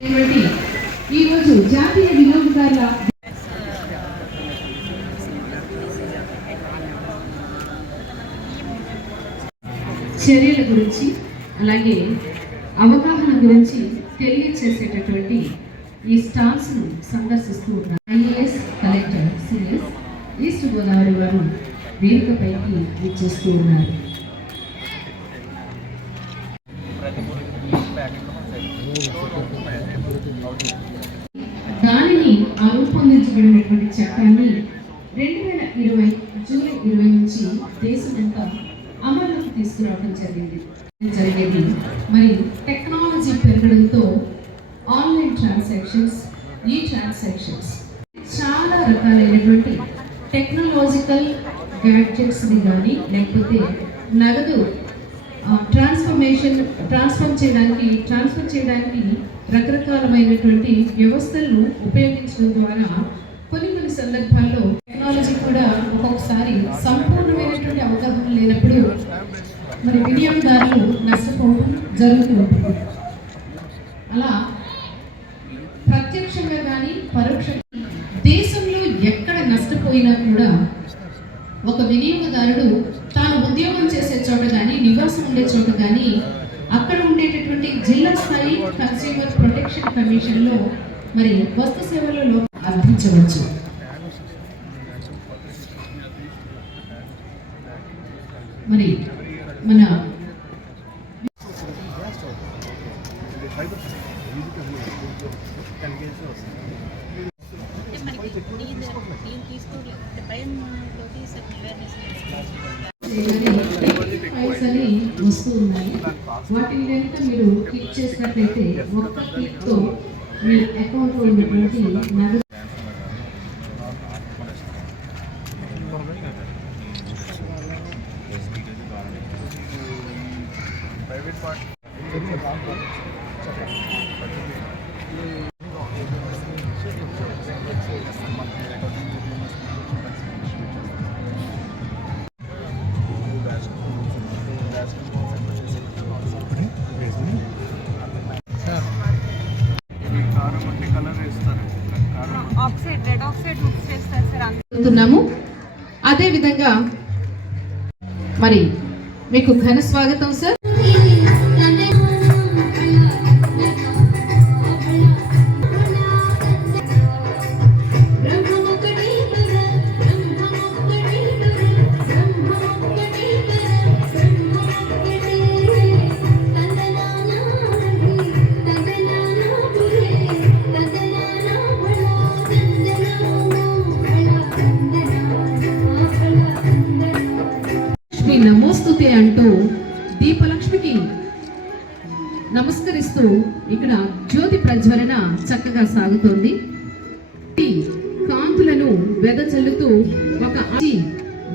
ఈరోజు జాతీయ వినియోగదారుల చర్యల గురించి అలాగే అవగాహన గురించి తెలియచేసేటటువంటి ఈ స్టాల్స్ ను సందర్శిస్తూ ఉన్నారు. IAS collector CS east Godavari వారు వేదికపైకి ఇచ్చేస్తూ ఉన్నారు. దానిని రూపొందించబడినటువంటి చట్టాన్ని 2020 జూలై 20 నుంచి దేశమంతా అమలులోకి తీసుకురావడం జరిగేది. మరి టెక్నాలజీ పెరగడంతో ఆన్లైన్ ట్రాన్సాక్షన్స్, ఈ ట్రాన్సాక్షన్స్ చాలా రకాలైనటువంటి టెక్నాలజికల్ గ్యాడ్జెట్స్ని కానీ లేకపోతే నగదు ట్రాన్స్ఫర్ చేయడానికి రకరకాలమైనటువంటి వ్యవస్థలను ఉపయోగించడం ద్వారా కొన్ని సందర్భాల్లో టెక్నాలజీ కూడా ఒక్కొక్కసారి సంపూర్ణమైనటువంటి అవగాహన లేనప్పుడు మరి వినియోగదారులు నష్టపోవడం జరుగుతూ ఉంటుంది. అలా ప్రత్యక్షంగా కానీ పరోక్షంగా దేశంలో ఎక్కడ నష్టపోయినా కూడా ఒక వినియోగదారుడు తాను ఉద్యోగం చేసే చోట కానీ నివాసం ఉండే చోట కానీ అక్కడ ఉండేటటువంటి జిల్లా స్థాయి కన్స్యూమర్ ప్రొటెక్షన్ కమిషన్లో మరి వస్తు సేవలలో అర్థించవచ్చు. మరి మన వస్తూ ఉన్నాయి. వాటిని కనుక మీరు క్లిక్ చేసినట్లయితే ఒక్క క్లిక్తో మీ అకౌంట్లో ఉన్నటువంటి నగదు అదే విధంగా మరి మీకు ఘన స్వాగతం సార్. నమోస్తుతే అంటూ దీపలక్ష్మికి నమస్కరిస్తూ ఇక్కడ జ్యోతి ప్రజ్వలన చక్కగా సాగుతోంది. కాంతులను వెదజల్లుతూ ఒక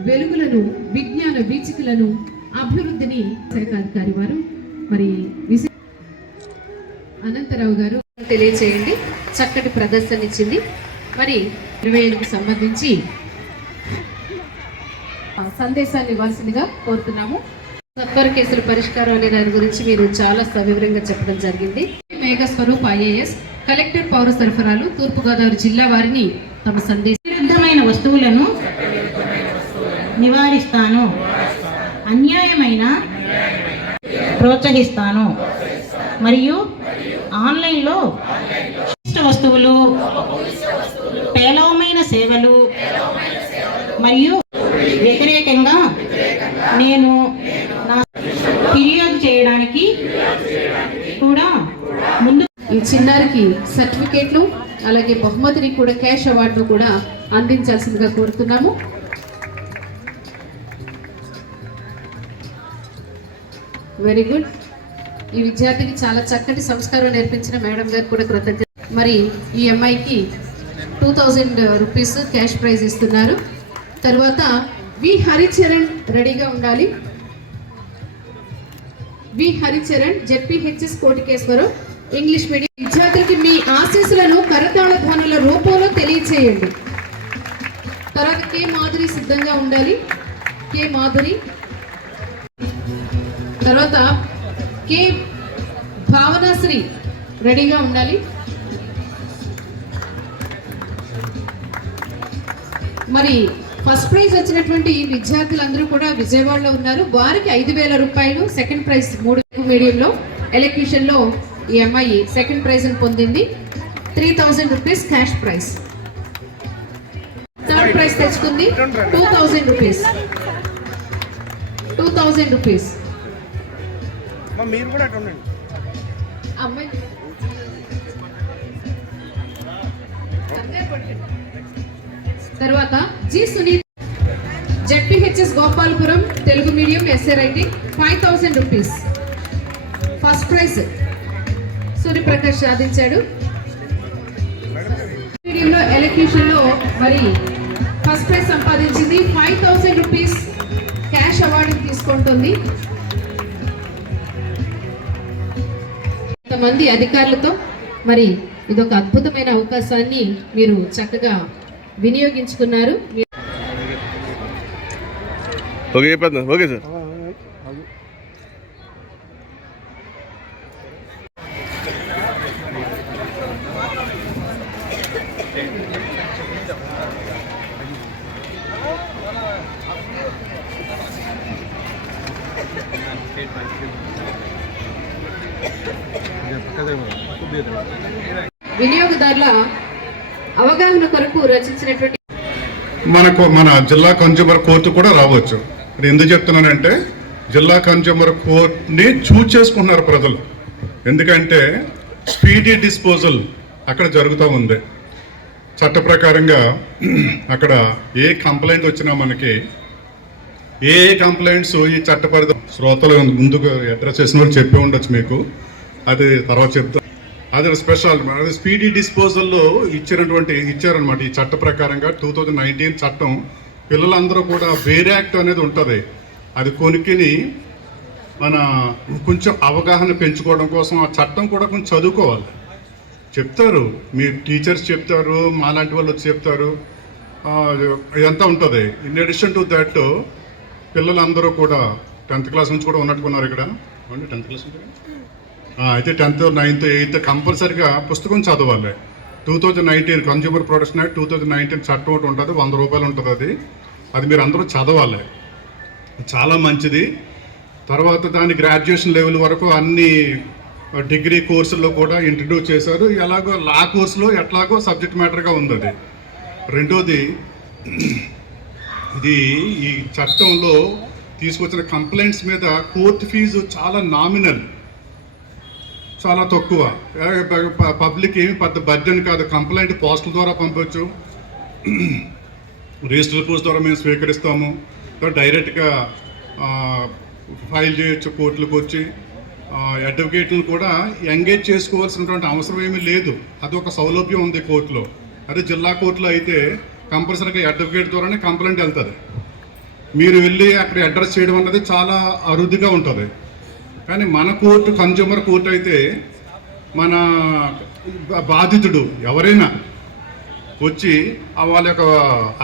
వెలుగులను విజ్ఞాన వీచికలను అభివృద్ధిని శాఖాధికారి వారు మరి అనంతరావు గారు తెలియచేయండి. చక్కటి ప్రదర్శన ఇచ్చింది. మరి 25కు సంబంధించి సందేశాన్ని ఇవ్వాల్సిందిగా కోరుతున్నాము. సత్వర కేసుల పరిష్కారం అనే దాని గురించి మీరు చాలా సవివరంగా చెప్పడం జరిగింది. మేఘస్వరూప్ ఐఏఎస్ కలెక్టర్ పౌర సరఫరాలు తూర్పుగోదావరి జిల్లా వారిని తమ విరుద్ధమైన వస్తువులను నివారిస్తాను, అన్యాయమైన ప్రోత్సహిస్తాను మరియు ఆన్లైన్లో వస్తువులు, పేలవమైన సేవలు మరియు వ్యతిరేకంగా నేను నా ఫిర్యాదు చేయడానికి కూడా ముందు ఈ చిన్నారికి సర్టిఫికేట్లు అలాగే బహుమతిని కూడా క్యాష్ అవార్డును కూడా అందించాల్సిందిగా కోరుతున్నాము. Very good. ఈ విద్యార్థికి చాలా చక్కటి సంస్కారం నేర్పించిన మేడం గారు కూడా కృతజ్ఞత. మరి ఈ అమ్మాయికి 2000 రూపీస్ క్యాష్ ప్రైజ్ ఇస్తున్నారు. తర్వాత వి హరిచరణ్ రెడీగా ఉండాలి. వి హరిచరణ్ జెడ్పీహెచ్ఎస్ కోటికేశ్వరం ఇంగ్లీష్ మీడియం విద్యార్థులకి మీ ఆశీస్సులను కరతాళ ధ్వనుల రూపంలో తెలియచేయండి. తర్వాత కే మాధురి సిద్ధంగా ఉండాలి. కే మాధురి, తర్వాత కే భావనాశ్రీ రెడీగా ఉండాలి. మరి ఫస్ట్ ప్రైజ్ వచ్చినటువంటి విద్యార్థులందరూ కూడా విజయవాడలో ఉన్నారు. వారికి 5,000 రూపాయలు. సెకండ్ ప్రైజ్ 3 మీడియంలో ఎలక్యూషన్లో ఈ అమ్మాయి సెకండ్ ప్రైజ్ పొందింది. 3,000 rupees cash prize. Third prize తెచ్చుకుంది 2,000 రూపీస్. 2,000 రూపీస్. మీరు కూడా అటు ఉండండి. అమ్మాయి తర్వాత G Suneeth, ZPHS Gopalapuram, Telugu medium, SA writing, 5,000 rupees. First prize Suryaprakash సాధించాడు. మీడియంలో ఎలక్యూషన్లో మరి ఫస్ట్ ప్రైజ్ సంపాదించింది. 5,000 రూపీస్ క్యాష్ అవార్డు తీసుకుంటుంది. కొంతమంది అధికారులతో మరి ఇదొక అద్భుతమైన అవకాశాన్ని మీరు చక్కగా వినియోగించుకున్నారు. Okay okay sir. వినియోగదారుల అవగాహన కొరకు రచించినటువంటి మన జిల్లా కన్జ్యూమర్ కోర్టు కూడా రావచ్చు. ఇప్పుడు ఎందుకు చెప్తున్నానంటే జిల్లా కన్జ్యూమర్ కోర్టుని చూజ్ చేసుకుంటున్నారు ప్రజలు. ఎందుకంటే స్పీడీ డిస్పోజల్ అక్కడ జరుగుతూ ఉంది. చట్ట ప్రకారంగా అక్కడ ఏ కంప్లైంట్ వచ్చినా మనకి ఏ కంప్లైంట్స్ ఈ చట్ట పరిధి శ్రోతలు ముందుకు అడ్రస్ చేసిన వాళ్ళు చెప్పి ఉండొచ్చు మీకు, అది తర్వాత చెప్తాం. అది స్పెషల్, అది స్పీడీ డిస్పోజల్లో ఇచ్చారనమాట. ఈ చట్ట ప్రకారంగా 2019 చట్టం పిల్లలందరూ కూడా వేరే యాక్ట్ అనేది ఉంటుంది. అది కొనుక్కిని మన కొంచెం అవగాహన పెంచుకోవడం కోసం ఆ చట్టం కూడా కొంచెం చదువుకోవాలి. చెప్తారు, మీ టీచర్స్ చెప్తారు, మాలాంటి వాళ్ళు వచ్చి చెప్తారు, ఇదంతా ఉంటుంది. ఇన్ అడిషన్ టు దట్ పిల్లలందరూ కూడా 10th క్లాస్ నుంచి కూడా ఉన్నట్టుకున్నారు ఇక్కడ. 10th క్లాస్ అయితే 10th, 9th, 8th కంపల్సరీగా పుస్తకం చదవాలి. 2019 కన్జ్యూమర్ ప్రొటెక్షన్ యాక్ట్ 2019 చట్టం ఒకటి ఉంటుంది, 100 రూపాయలు ఉంటుంది. అది మీరు అందరూ చదవాలి, చాలా మంచిది. తర్వాత దాని గ్రాడ్యుయేషన్ లెవెల్ వరకు అన్ని డిగ్రీ కోర్సుల్లో కూడా ఇంట్రడ్యూస్ చేశారు. ఎలాగో లా కోర్సులో ఎట్లాగో సబ్జెక్ట్ మ్యాటర్గా ఉంది అది. రెండోది, ఇది ఈ చట్టంలో తీసుకొచ్చిన కంప్లైంట్స్ మీద కోర్టు ఫీజు చాలా నామినల్, చాలా తక్కువ. పబ్లిక్ ఏమి పెద్ద బడ్జెట్ కాదు. కంప్లైంట్ పోస్టల్ ద్వారా పంపవచ్చు, రిజిస్టర్ పోస్ట్ ద్వారా మేము స్వీకరిస్తాము, డైరెక్ట్గా ఫైల్ చేయొచ్చు కోర్టులకు వచ్చి. అడ్వకేట్లను కూడా ఎంగేజ్ చేసుకోవాల్సినటువంటి అవసరం ఏమీ లేదు. అది ఒక సౌలభ్యం ఉంది కోర్టులో. అదే జిల్లా కోర్టులో అయితే కంపల్సరీగా అడ్వకేట్ ద్వారానే కంప్లైంట్ వెళ్తుంది. మీరు వెళ్ళి అక్కడ అడ్రస్ చేయడం అన్నది చాలా అరుదుగా ఉంటుంది. కానీ మన కోర్టు, కన్జ్యూమర్ కోర్టు అయితే మన బాధితుడు ఎవరైనా వచ్చి వాళ్ళ యొక్క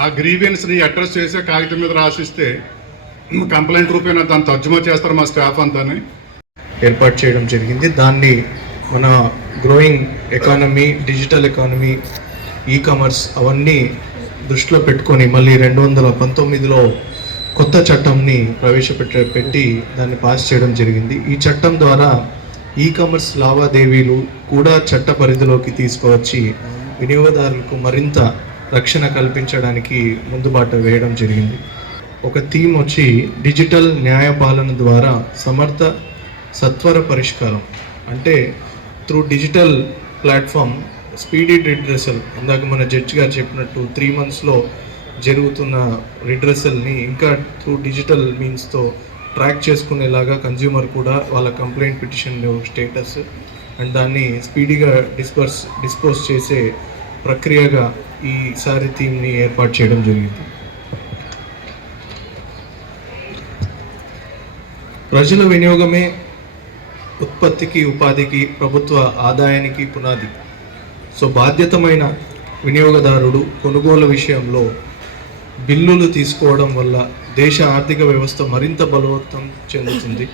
ఆ గ్రీవియన్స్ని అడ్రస్ చేసే కాగితం మీద రాసిస్తే కంప్లైంట్ రూపేనా దాన్ని తర్జుమా చేస్తారు మా స్టాఫ్ అంతాని. ఏర్పాటు చేయడం జరిగింది. దాన్ని మన growing economy, digital economy, e commerce అవన్నీ దృష్టిలో పెట్టుకొని మళ్ళీ 2019లో కొత్త చట్టంని పెట్టి దాన్ని పాస్ చేయడం జరిగింది. ఈ చట్టం ద్వారా ఈ కామర్స్ లావాదేవీలు కూడా చట్ట పరిధిలోకి తీసుకువచ్చి వినియోగదారులకు మరింత రక్షణ కల్పించడానికి ముందుబాట వేయడం జరిగింది. ఒక థీమ్ వచ్చి డిజిటల్ న్యాయపాలన ద్వారా సమర్థ సత్వర పరిష్కారం. అంటే through digital platform speedy redressal, ఇందాక మన జడ్జి గారు చెప్పినట్టు 3 monthsలో జరుగుతున్న రిడ్రెసల్ని ఇంకా త్రూ డిజిటల్ మీన్స్తో ట్రాక్ చేసుకునేలాగా కన్జ్యూమర్ కూడా వాళ్ళ కంప్లైంట్ పిటిషన్ స్టేటస్ అండ్ దాన్ని స్పీడీగా డిస్పోజ్ చేసే ప్రక్రియగా ఈసారి థీమ్ని ఏర్పాటు చేయడం జరిగింది. ప్రజల వినియోగమే ఉత్పత్తికి, ఉపాధికి, ప్రభుత్వ ఆదాయానికి పునాది. సో బాధ్యతమైన వినియోగదారుడు కొనుగోలు విషయంలో బిల్లులు తీసుకోవడం వల్ల దేశ ఆర్థిక వ్యవస్థ మరింత బలోపేతం చెందుతుంది.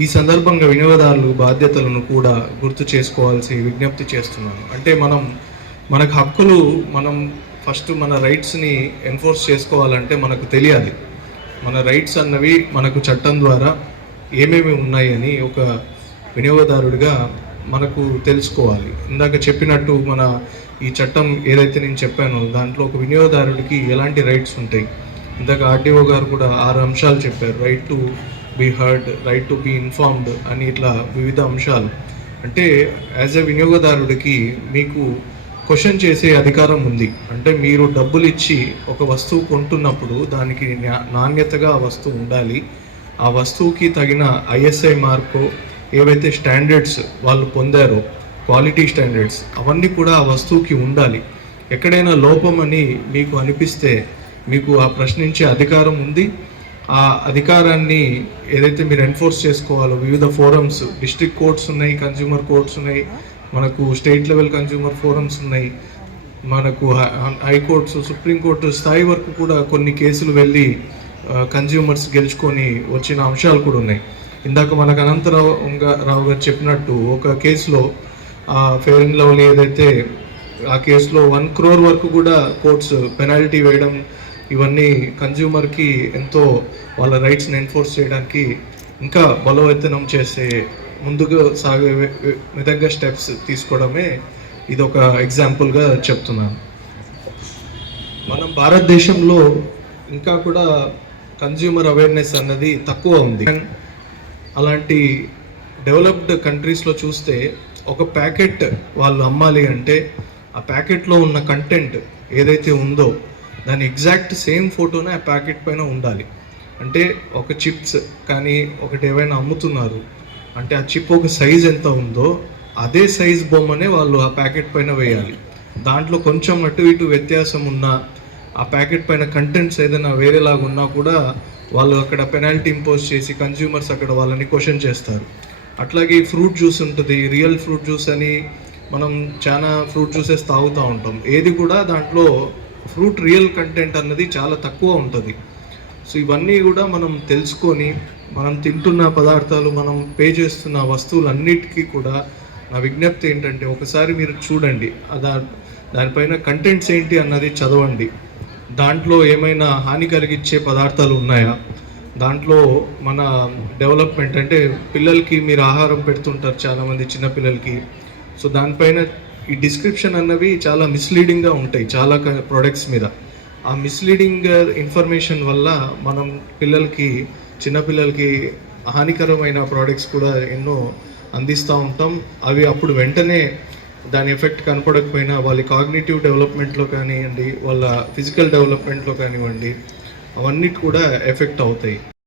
ఈ సందర్భంగా వినియోగదారులు బాధ్యతలను కూడా గుర్తు చేసుకోవాల్సి విజ్ఞప్తి చేస్తున్నాను. అంటే మనకు హక్కులు, మనం ఫస్ట్ మన రైట్స్ని ఎన్ఫోర్స్ చేసుకోవాలంటే మనకు తెలియాలి. మన రైట్స్ అన్నవి మనకు చట్టం ద్వారా ఏమేమి ఉన్నాయని ఒక వినియోగదారుడిగా మనకు తెలుసుకోవాలి. ఇందాక చెప్పినట్టు ఈ చట్టం ఏదైతే నేను చెప్పానో దాంట్లో ఒక వినియోగదారుడికి ఎలాంటి రైట్స్ ఉంటాయి. ఇందాక ఆర్డీఓ గారు కూడా 6 అంశాలు చెప్పారు. Right to be heard, right to be informed అని ఇట్లా వివిధ అంశాలు. అంటే యాజ్ ఎ వినియోగదారుడికి మీకు క్వశ్చన్ చేసే అధికారం ఉంది. అంటే మీరు డబ్బులు ఇచ్చి ఒక వస్తువు కొంటున్నప్పుడు దానికి నాణ్యతగా ఆ వస్తువు ఉండాలి. ఆ వస్తువుకి తగిన ISI మార్కు, ఏవైతే స్టాండర్డ్స్ వాళ్ళు పొందారో, క్వాలిటీ స్టాండర్డ్స్, అవన్నీ కూడా ఆ వస్తువుకి ఉండాలి. ఎక్కడైనా లోపం అని మీకు అనిపిస్తే మీకు ఆ ప్రశ్నించే అధికారం ఉంది. ఆ అధికారాన్ని ఏదైతే మీరు ఎన్ఫోర్స్ చేసుకోవాలో వివిధ ఫోరమ్స్, డిస్ట్రిక్ట్ కోర్ట్స్ ఉన్నాయి, కన్జ్యూమర్ కోర్ట్స్ ఉన్నాయి, మనకు స్టేట్ లెవెల్ కన్జ్యూమర్ ఫోరమ్స్ ఉన్నాయి, మనకు హైకోర్ట్స్, సుప్రీంకోర్టు స్థాయి వరకు కూడా కొన్ని కేసులు వెళ్ళి కన్జ్యూమర్స్ గెలుచుకొని వచ్చిన అంశాలు కూడా ఉన్నాయి. ఇందాక మనకు అనంతరావు గారు చెప్పినట్టు ఒక కేసులో ఫెయిర్ అండ్ లవ్లీ ఏదైతే ఆ కేసులో 1 crore వరకు కూడా కోర్ట్స్ పెనాల్టీ వేయడం, ఇవన్నీ కన్జ్యూమర్కి ఎంతో వాళ్ళ రైట్స్ని ఎన్ఫోర్స్ చేయడానికి ఇంకా బలోపేతం చేసే, ముందుకు సాగే విధంగా స్టెప్స్ తీసుకోవడమే ఇది ఒక ఎగ్జాంపుల్గా చెప్తున్నాను. మనం భారతదేశంలో ఇంకా కూడా కన్జ్యూమర్ అవేర్నెస్ అన్నది తక్కువ ఉంది. అలాంటి డెవలప్డ్ కంట్రీస్లో చూస్తే ఒక ప్యాకెట్ వాళ్ళు అమ్మాలి అంటే ఆ ప్యాకెట్లో ఉన్న కంటెంట్ ఏదైతే ఉందో దాని ఎగ్జాక్ట్ సేమ్ ఫోటోనే ఆ ప్యాకెట్ పైన ఉండాలి. అంటే ఒక చిప్స్ కానీ ఒకటి ఏవైనా అమ్ముతున్నారు అంటే ఆ చిప్ ఒక సైజ్ ఎంత ఉందో అదే సైజ్ బొమ్మనే వాళ్ళు ఆ ప్యాకెట్ పైన వేయాలి. దాంట్లో కొంచెం అటు ఇటు వ్యత్యాసం ఉన్నా, ఆ ప్యాకెట్ పైన కంటెంట్స్ ఏదైనా వేరేలాగా ఉన్నా కూడా వాళ్ళు అక్కడ పెనాల్టీ ఇంపోజ్ చేసి కన్జ్యూమర్స్ అక్కడ వాళ్ళని క్వశ్చన్ చేస్తారు. అట్లాగే ఫ్రూట్ జ్యూస్ ఉంటుంది, రియల్ ఫ్రూట్ జ్యూస్ అని మనం చాలా ఫ్రూట్ జ్యూసెస్ తాగుతూ ఉంటాం. ఏది కూడా దాంట్లో ఫ్రూట్ రియల్ కంటెంట్ అన్నది చాలా తక్కువ ఉంటుంది. సో ఇవన్నీ కూడా మనం తెలుసుకొని మనం తింటున్న పదార్థాలు, మనం పే చేస్తున్న వస్తువులన్నిటికీ కూడా నా విజ్ఞప్తి ఏంటంటే ఒకసారి మీరు చూడండి, దానిపైన కంటెంట్స్ ఏంటి అన్నది చదవండి. దాంట్లో ఏమైనా హాని కలిగించే పదార్థాలు ఉన్నాయా, దాంట్లో మన డెవలప్మెంట్ అంటే పిల్లలకి మీరు ఆహారం పెడుతుంటారు చాలామంది చిన్నపిల్లలకి. సో దానిపైన ఈ డిస్క్రిప్షన్ అన్నవి చాలా మిస్లీడింగ్గా ఉంటాయి చాలా ప్రోడక్ట్స్ మీద. ఆ మిస్లీడింగ్ ఇన్ఫర్మేషన్ వల్ల మనం చిన్నపిల్లలకి హానికరమైన ప్రోడక్ట్స్ కూడా ఎన్నో అందిస్తూ ఉంటాం. అవి అప్పుడు వెంటనే దాని ఎఫెక్ట్ కనపడకపోయినా వాళ్ళ కాగ్నిటివ్ డెవలప్మెంట్లో కానివ్వండి, వాళ్ళ ఫిజికల్ డెవలప్మెంట్లో కానివ్వండి, అవన్నీ కూడా ఎఫెక్ట్ అవుతాయి.